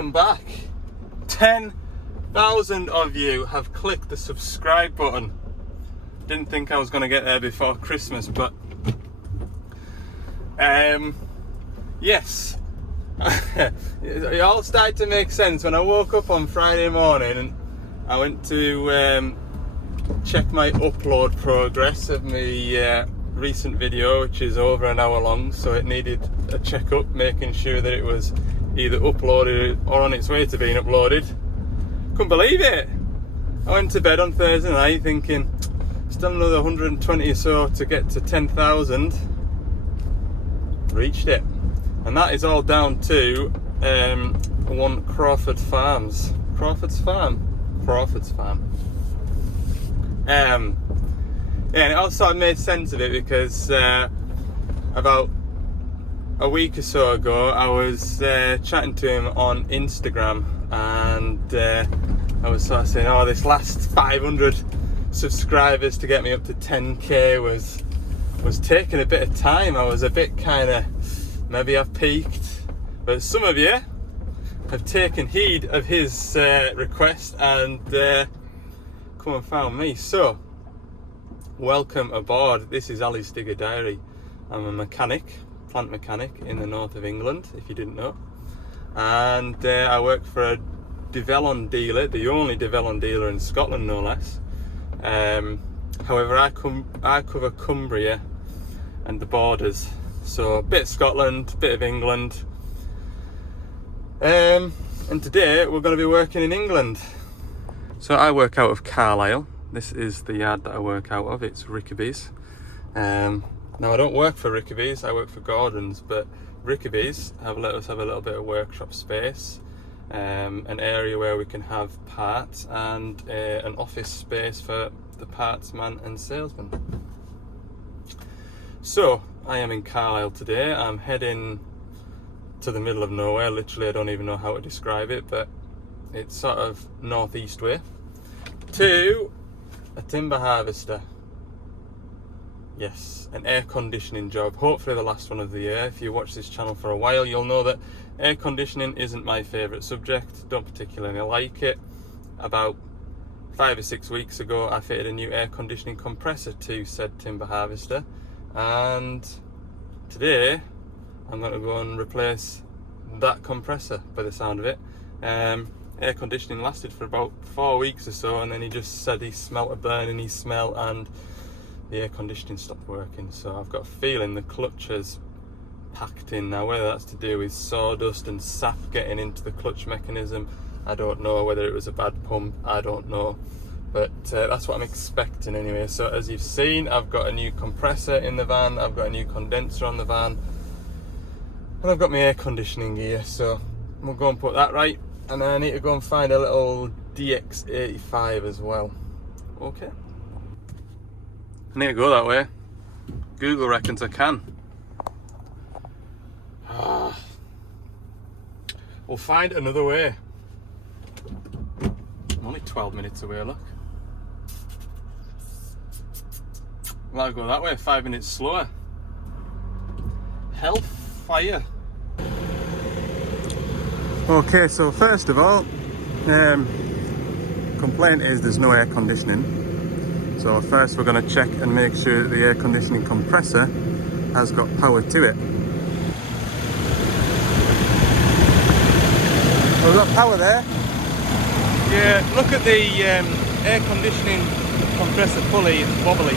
welcome back. 10,000 of you have clicked the subscribe button. Didn't think I was going to get there before Christmas, but yes. It all started to make sense when I woke up on Friday morning and I went to check my upload progress of my recent video, which is over an hour long, so it needed a checkup, making sure that it was either uploaded or on its way to being uploaded. Couldn't believe it. I went to bed on Thursday night thinking still another 120 or so to get to 10,000. Reached it, and that is all down to one Crawford's Farm. Yeah, and it all sort of made sense of it because about a week or so ago I was chatting to him on Instagram, and I was sort of saying, oh, this last 500 subscribers to get me up to 10k was taking a bit of time. I was a bit kind of, maybe I've peaked, but some of you have taken heed of his request and come and found me. So welcome aboard. This is Ali's Digger Diary. I'm a mechanic, plant mechanic in the north of England, if you didn't know, and I work for a Devellon dealer, the only Devellon dealer in Scotland, no less. However, I cover Cumbria and the borders, so a bit of Scotland, a bit of England, and today we're going to be working in England. So I work out of Carlisle. This is the yard that I work out of. It's Rickaby's. Now I don't work for Rickaby's, I work for Gordon's, but Rickaby's have let us have a little bit of workshop space, an area where we can have parts, and an office space for the parts man and salesman. So I am in Carlisle today. I'm heading to the middle of nowhere. Literally, I don't even know how to describe it, but it's sort of northeast way to a timber harvester. Yes, an air conditioning job, hopefully the last one of the year. If you watch this channel for a while, you'll know that air conditioning isn't my favourite subject. Don't particularly like it. About 5 or 6 weeks ago I fitted a new air conditioning compressor to said timber harvester, and today I'm going to go and replace that compressor by the sound of it. Air conditioning lasted for about 4 weeks or so, and then he just said he smelt a burn in his smell and the air conditioning stopped working. So I've got a feeling the clutch has packed in now. Whether that's to do with sawdust and sap getting into the clutch mechanism, I don't know. Whether it was a bad pump, I don't know, but that's what I'm expecting anyway. So as you've seen, I've got a new compressor in the van, I've got a new condenser on the van, and I've got my air conditioning gear. So we'll go and put that right, and then I need to go and find a little DX85 as well. Okay, I need to go that way. Google reckons I can. We'll find another way. I'm only 12 minutes away, look. Well, I'll go that way, 5 minutes slower. Hellfire. Okay, so first of all, complaint is there's no air conditioning. So first we're going to check and make sure that the air conditioning compressor has got power to it. We've got power there. Yeah, look at the air conditioning compressor pulley, it's wobbly.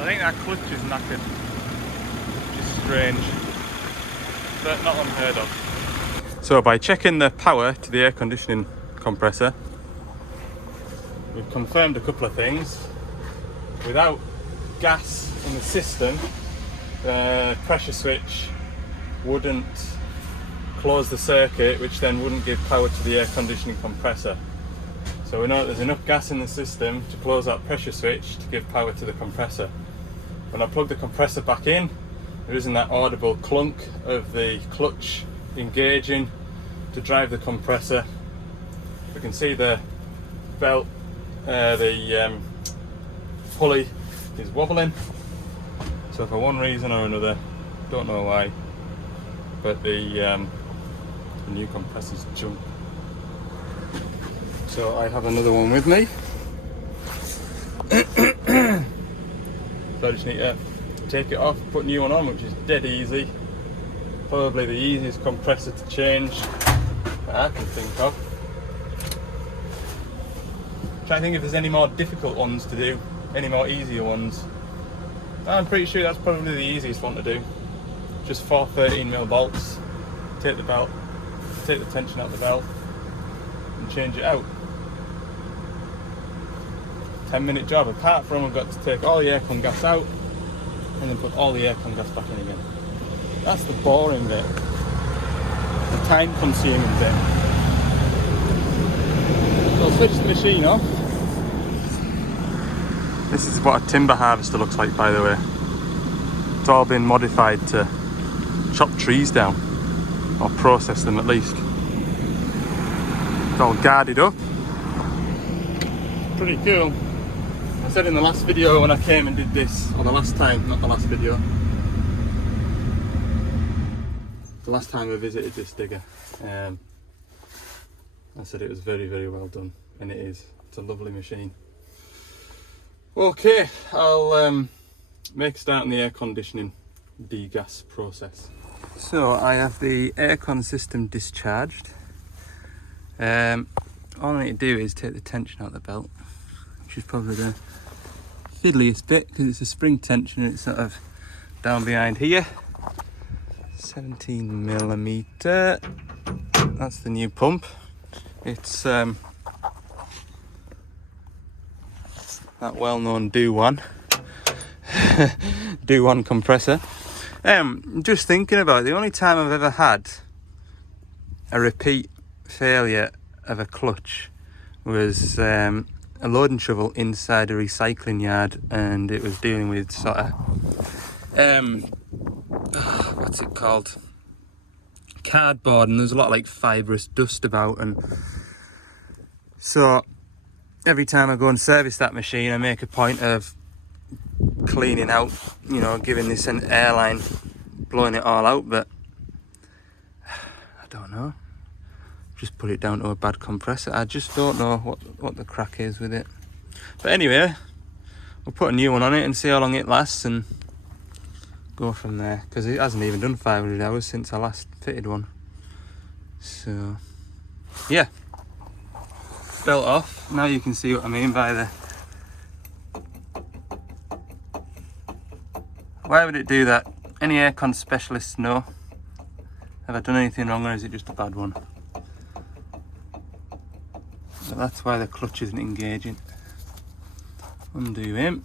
I think that clutch is knackered, which is strange, but not unheard of. So by checking the power to the air conditioning compressor, we've confirmed a couple of things. Without gas in the system, the pressure switch wouldn't close the circuit, which then wouldn't give power to the air conditioning compressor. So we know that there's enough gas in the system to close that pressure switch to give power to the compressor. When I plug the compressor back in, there isn't that audible clunk of the clutch engaging to drive the compressor. We can see the belt, the pulley is wobbling. So for one reason or another, don't know why, but the new compressor's junk. So I have another one with me. So I just need to take it off, put a new one on, which is dead easy. Probably the easiest compressor to change that I can think of. Try to think if there's any more difficult ones to do, any more easier ones. I'm pretty sure that's probably the easiest one to do. Just 4 13mm bolts, take the belt, take the tension out the belt and change it out. 10-minute job, apart from I've got to take all the aircon gas out and then put all the aircon gas back in again. That's the boring bit, the time consuming bit. So I'll switch the machine off. This is what a timber harvester looks like, by the way. It's all been modified to chop trees down, or process them at least. It's all guarded up. Pretty cool. I said in the last video when I came and did this, or the last time, not the last video, the last time I visited this digger, I said it was very, very well done, and it is. It's a lovely machine. Okay, I'll make a start on the air conditioning degas process. So I have the aircon system discharged. All I need to do is take the tension out of the belt, which is probably the fiddliest bit because it's a spring tension and it's sort of down behind here. 17mm. That's the new pump. It's that well-known Do One Do One compressor. Just thinking about it, the only time I've ever had a repeat failure of a clutch was a loading shovel inside a recycling yard, and it was dealing with sort of what's it called, cardboard, and there's a lot of like fibrous dust about, and so every time I go and service that machine I make a point of cleaning out, you know, giving this an airline, blowing it all out, but I don't know, just put it down to a bad compressor. I just don't know what the crack is with it. But anyway, we'll put a new one on it and see how long it lasts and go from there, because it hasn't even done 500 hours since I last fitted one. So yeah, belt off. Now you can see what I mean by the, why would it do that? Any aircon specialists know. Have I done anything wrong, or is it just a bad one? So that's why the clutch isn't engaging. Undo him.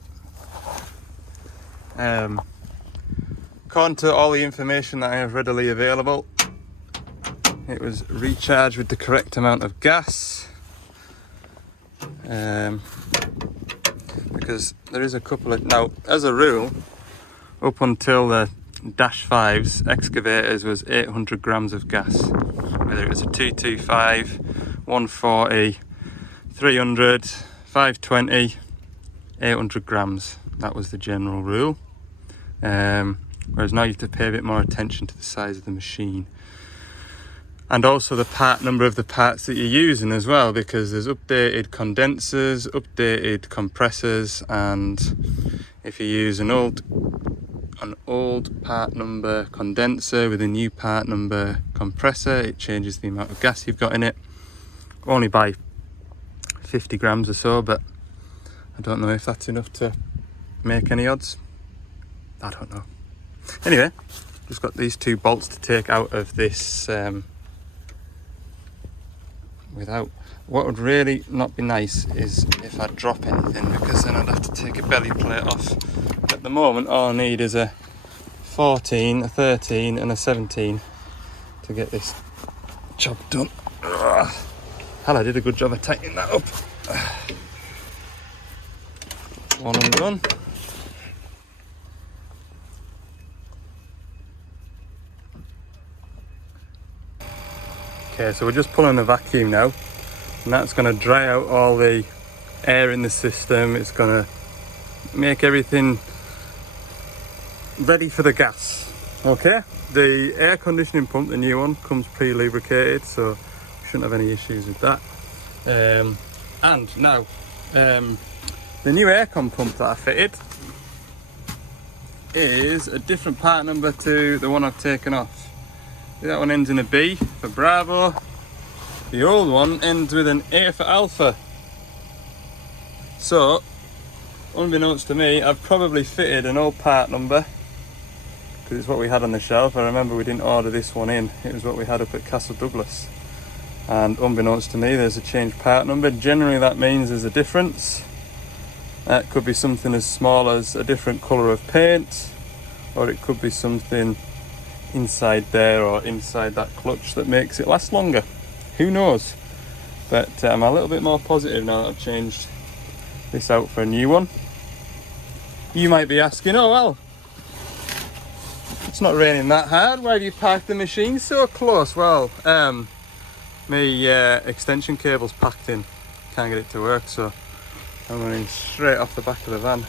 According to all the information that I have readily available, it was recharged with the correct amount of gas. Because there is a couple of, now as a rule, up until the Dash 5s, excavators was 800 grams of gas. Whether it was a 225, 140, 300, 520, 800 grams. That was the general rule. Whereas now you have to pay a bit more attention to the size of the machine. And also the part number of the parts that you're using as well, because there's updated condensers, updated compressors, and if you use an old part number condenser with a new part number compressor, it changes the amount of gas you've got in it, only by 50 grams or so, but I don't know if that's enough to make any odds. I don't know. Anyway, just got these two bolts to take out of this without. What would really not be nice is if I drop anything, because then I'd have to take a belly plate off. At the moment all I need is a 14, a 13 and a 17 to get this job done. Ugh. Hell, I did a good job of tightening that up. One and done. Okay, so we're just pulling the vacuum now, and that's going to dry out all the air in the system. It's going to make everything ready for the gas. Okay, the air conditioning pump, the new one, comes pre-lubricated, so shouldn't have any issues with that. And now the new aircon pump that I fitted is a different part number to the one I've taken off. That one ends in a B for Bravo. The old one ends with an A for Alpha. So, unbeknownst to me, I've probably fitted an old part number, because it's what we had on the shelf. I remember we didn't order this one in, it was what we had up at Castle Douglas. And unbeknownst to me, there's a changed part number. Generally that means there's a difference. It could be something as small as a different colour of paint, or it could be something inside there or inside that clutch that makes it last longer. Who knows? But I'm a little bit more positive now that I've changed this out for a new one. You might be asking, oh well, it's not raining that hard, why have you parked the machine so close? Well, my extension cable's packed in, can't get it to work, so I'm running straight off the back of the van.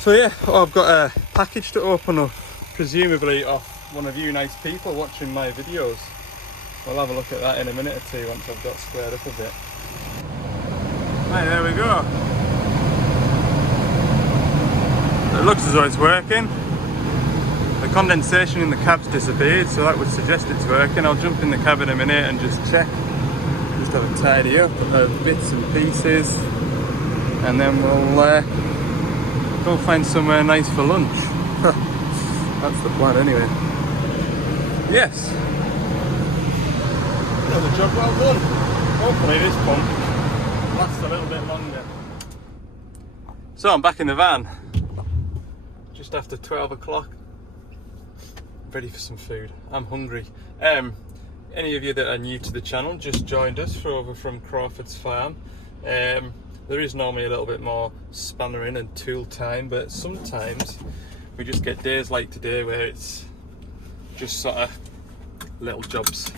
So yeah, I've got a package to open up, presumably off one of you nice people watching my videos. We'll have a look at that in a minute or two once I've got squared up a bit. Right, there we go. It looks as though it's working. The condensation in the cab's disappeared, so that would suggest it's working. I'll jump in the cab in a minute and just check. Just have a tidy up of bits and pieces, and then we'll go find somewhere nice for lunch. That's the plan anyway. Yes. Another job well done. Hopefully this pump lasts a little bit longer. So I'm back in the van, just after 12 o'clock, ready for some food. I'm hungry. Any of you that are new to the channel, just joined us over from Crawford's farm. There is normally a little bit more spannering and tool time, but sometimes we just get days like today where it's just sort of little jobs,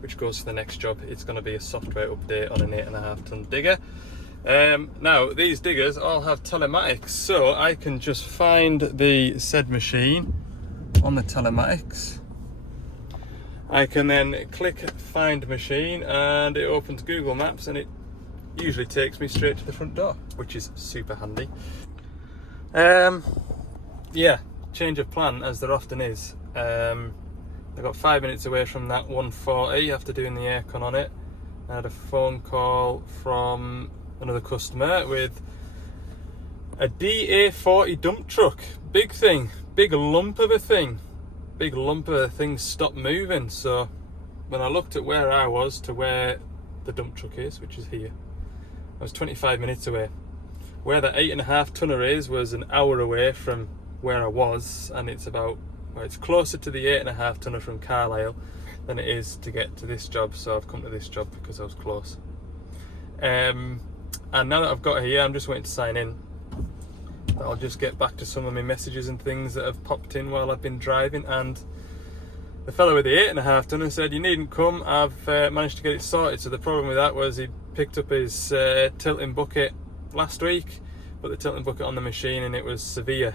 which goes to the next job. It's going to be a software update on an 8.5 ton digger. Now these diggers all have telematics, so I can just find the said machine on the telematics. I can then click find machine and it opens Google Maps, and it usually takes me straight to the front door, which is super handy. Yeah, change of plan as there often is. I got 5 minutes away from that 140 after doing the aircon on it. I had a phone call from another customer with a DA40 dump truck. Big thing, big lump of a thing. Big lump of a thing stopped moving. So when I looked at where I was to where the dump truck is, which is here, I was 25 minutes away. Where the 8.5 tonner is was an hour away from where I was, and it's about, well, it's closer to the 8.5 tonner from Carlisle than it is to get to this job, so I've come to this job because I was close. And now that I've got here, I'm just waiting to sign in. I'll just get back to some of my messages and things that have popped in while I've been driving, and the fellow with the 8.5 tonner said, you needn't come, I've managed to get it sorted. So the problem with that was he picked up his tilting bucket last week, put the tilting bucket on the machine, and it was severe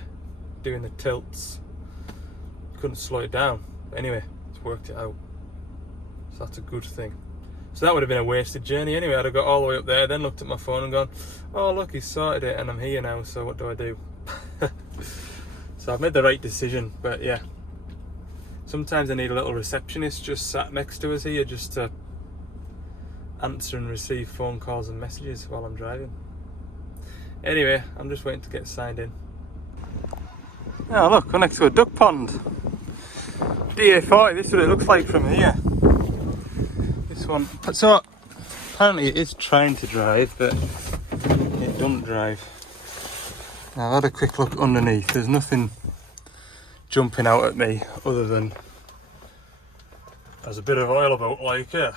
doing the tilts. Couldn't slow it down. But anyway, it's worked it out. So that's a good thing. So that would have been a wasted journey anyway. I'd have got all the way up there, then looked at my phone and gone, oh look, he's sorted it and I'm here now, so what do I do? So I've made the right decision, but yeah. Sometimes I need a little receptionist just sat next to us here just to answer and receive phone calls and messages while I'm driving. Anyway, I'm just waiting to get signed in. Oh look, we're next to a duck pond. DA40, this is what it looks like from here. This one, so apparently it is trying to drive, but it doesn't drive. Now I've had a quick look underneath, there's nothing jumping out at me other than there's a bit of oil about like here.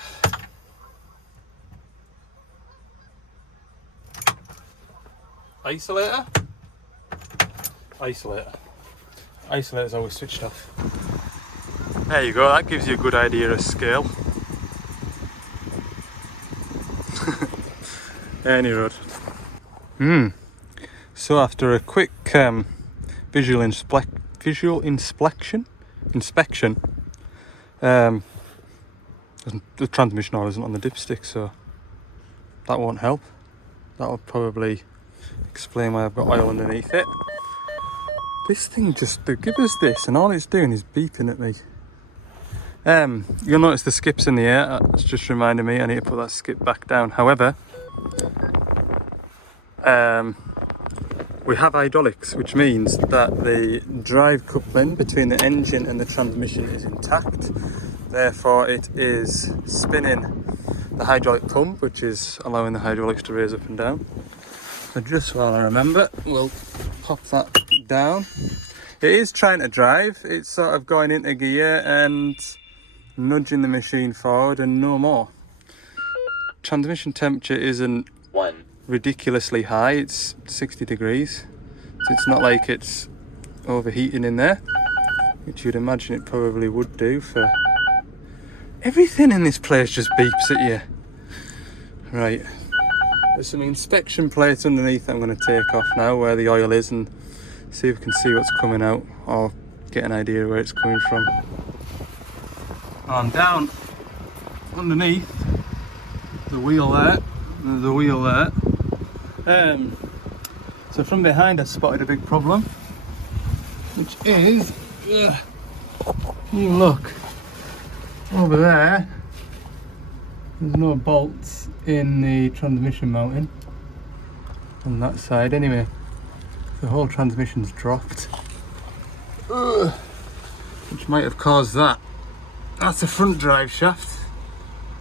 Isolator? Isolator. Isolator's always switched off. There you go, that gives you a good idea of scale. Any road. So after a quick visual inspection, the transmission oil isn't on the dipstick, so that won't help. That'll probably explain why I've got oil underneath it. This thing just, they give us this and all it's doing is beeping at me. You'll notice the skip's in the air. It's just reminding me I need to put that skip back down. However, we have hydraulics, which means that the drive coupling between the engine and the transmission is intact. Therefore, it is spinning the hydraulic pump, which is allowing the hydraulics to raise up and down. So just while I remember, we'll pop that down. It is trying to drive. It's sort of going into gear and nudging the machine forward and no more. Transmission temperature isn't ridiculously high. It's 60 degrees. So it's not like it's overheating in there, which you'd imagine it probably would do for... Everything in this place just beeps at you. Right. There's some inspection plates underneath that I'm going to take off now where the oil is and see if we can see what's coming out or get an idea where it's coming from. I'm down underneath the wheel there, there's a wheel there. So from behind I spotted a big problem, which is, you look over there, there's no bolts in the transmission mounting on that side anyway. The whole transmission's dropped, which might have caused that. That's a front drive shaft.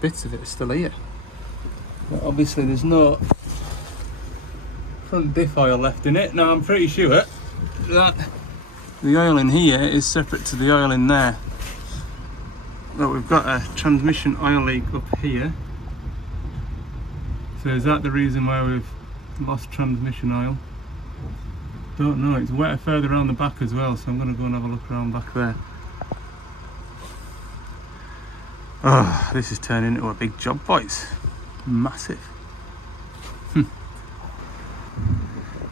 Bits of it are still here. But obviously there's no front diff oil left in it. Now I'm pretty sure that the oil in here is separate to the oil in there. But we've got a transmission oil leak up here. So is that the reason why we've lost transmission oil? Don't know, it's wetter further around the back as well, so I'm going to go and have a look around back there. Oh, this is turning into a big job, boys. Massive.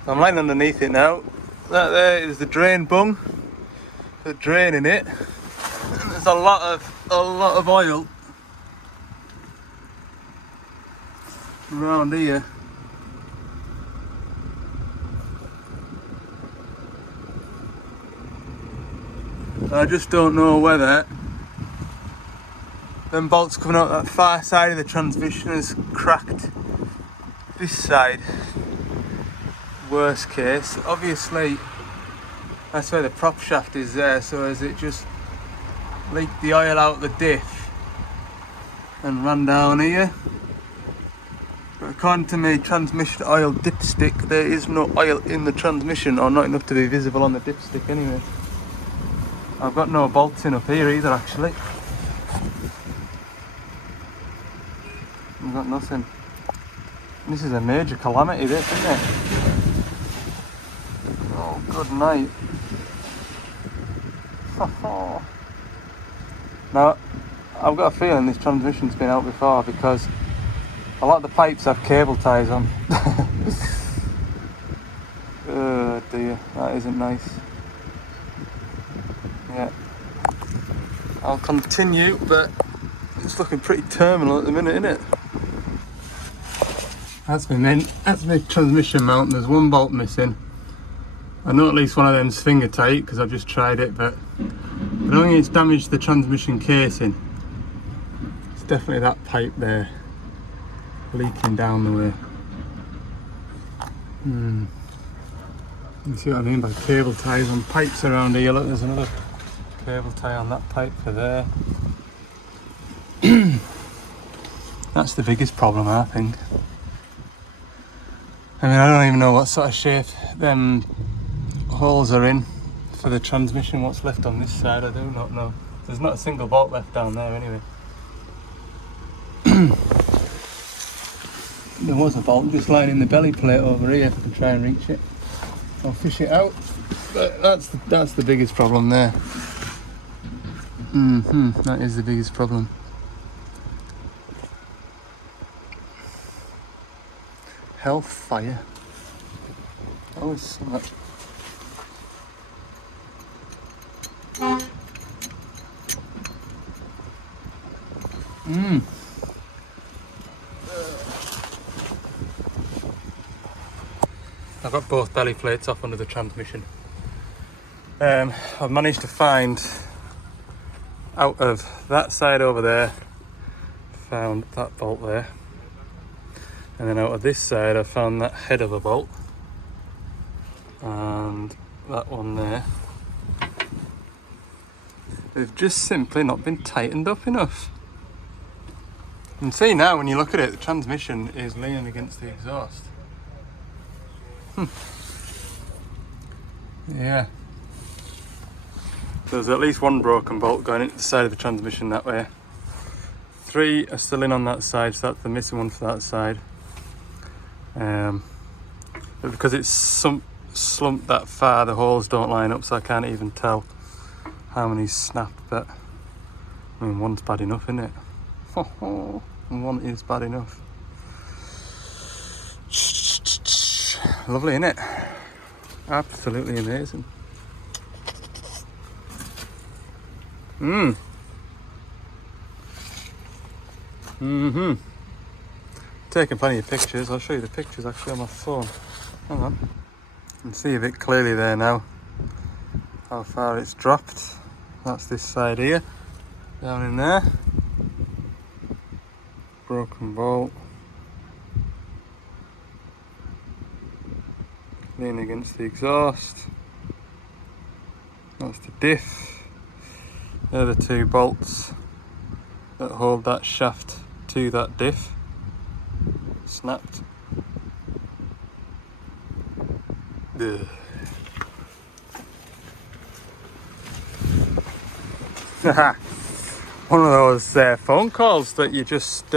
I'm lying underneath it now. That there is the drain bung. The drain in it. And there's a lot of oil around here. I just don't know whether them bolts coming out that far side of the transmission has cracked this side. Worst case, obviously that's where the prop shaft is there, so has it just leaked the oil out the diff and run down here? But according to my transmission oil dipstick, there is no oil in the transmission, or not enough to be visible on the dipstick anyway. I've got no bolts in up here either actually. I've got nothing. This is a major calamity this, isn't it? Oh, good night. Now, I've got a feeling this transmission's been out before because a lot of the pipes have cable ties on. Oh dear, that isn't nice. Yeah, I'll continue, but it's looking pretty terminal at the minute, isn't it? That's my transmission mount. There's one bolt missing. I know at least one of them's finger tight because I've just tried it, but I don't think it's damaged the transmission casing. It's definitely that pipe there leaking down the way. You see what I mean by cable ties on pipes around here. Look, there's another cable tie on that pipe for there. That's the biggest problem, I think. I mean, I don't even know what sort of shape them holes are in for the transmission. What's left on this side, I do not know. There's not a single bolt left down there anyway. There was a bolt just lying in the belly plate over here if I can try and reach it. I'll fish it out. But that's the biggest problem there. That is the biggest problem. Hellfire. Oh, it's something. I've got both belly plates off under the transmission. I've managed to find out of that side over there, found that bolt there, and then out of this side I found that head of a bolt and that one there. They've just simply not been tightened up enough. You can see now when you look at it, the transmission is leaning against the exhaust. Yeah. There's at least one broken bolt going into the side of the transmission that way. 3 are still in on that side, so that's the missing one for that side. But because it's slumped that far, the holes don't line up, so I can't even tell how many snapped. But I mean, one's bad enough, isn't it? And one is bad enough. Lovely, isn't it? Absolutely amazing. Taking plenty of pictures. I'll show you the pictures actually on my phone. Hang on. You can see a bit clearly there now how far it's dropped. That's this side here. Down in there. Broken bolt. Leaning against the exhaust. That's the diff. They're the 2 bolts that hold that shaft to that diff. Snapped. Ugh. One of those phone calls that you just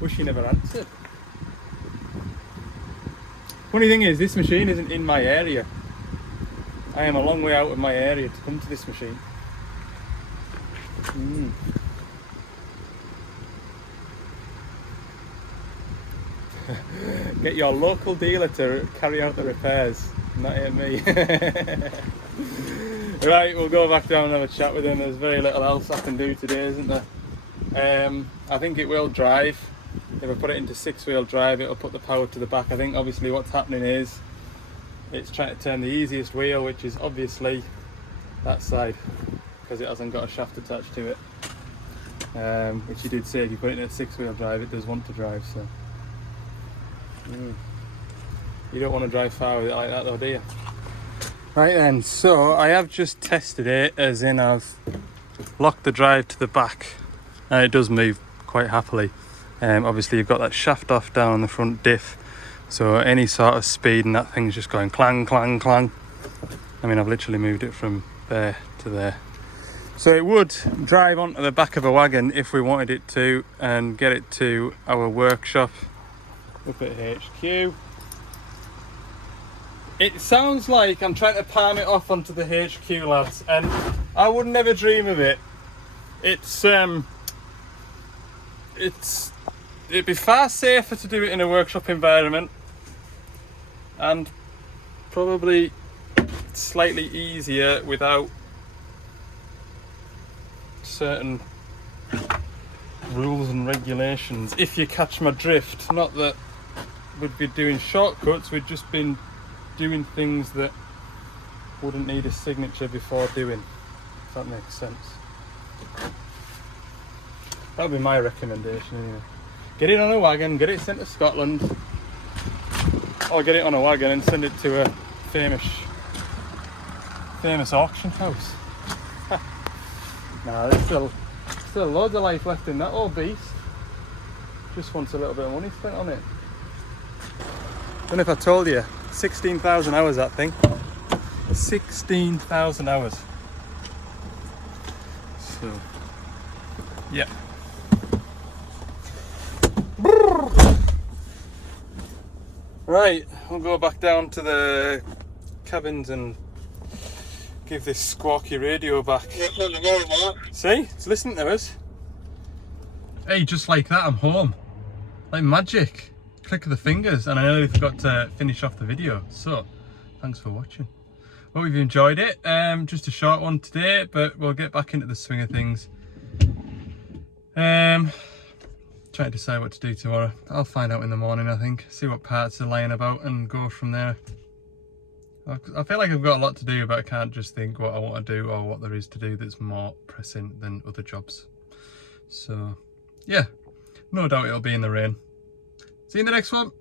wish you never answered. Funny thing is, this machine isn't in my area. I am a long way out of my area to come to this machine. Get your local dealer to carry out the repairs, not me. Right, we'll go back down and have a chat with him. There's very little else I can do today, isn't there? I think it will drive. If I put it into 6-wheel drive, it'll put the power to the back. I think obviously what's happening is it's trying to turn the easiest wheel, which is obviously that side, because it hasn't got a shaft attached to it. Which you did say if you put it in a 6-wheel drive, it does want to drive. So you don't want to drive far with it like that though, do you? Right then, so I have just tested it, as in I've locked the drive to the back and it does move quite happily. Obviously you've got that shaft off down on the front diff, so any sort of speed and that thing's just going clang, clang, clang. I mean, I've literally moved it from there to there. So it would drive onto the back of a wagon if we wanted it to, and get it to our workshop up at HQ. It sounds like I'm trying to palm it off onto the HQ lads, and I would never dream of it. It'd be far safer to do it in a workshop environment, and probably slightly easier without certain rules and regulations, if you catch my drift. Not that we'd be doing shortcuts, we'd just been doing things that wouldn't need a signature before doing, if that makes sense. That would be my recommendation anyway. Get it on a wagon, get it sent to Scotland, or get it on a wagon and send it to a famous auction house. Nah, there's still loads of life left in that old beast. Just wants a little bit of money spent on it. Don't know if I told you, 16,000 hours that thing. 16,000 hours. So, yeah. Right, we'll go back down to the cabins and give this squawky radio back. See, it's listening to us. Hey, just like that, I'm home. Like magic. click of the fingers, and I nearly forgot to finish off the video. So, thanks for watching. Hope you've enjoyed it. Just a short one today, but we'll get back into the swing of things. Trying to decide what to do tomorrow. I'll find out in the morning, I think. See what parts are lying about and go from there. I feel like I've got a lot to do, but I can't just think what I want to do or what there is to do that's more pressing than other jobs. So, yeah, no doubt it'll be in the rain. See you in the next one.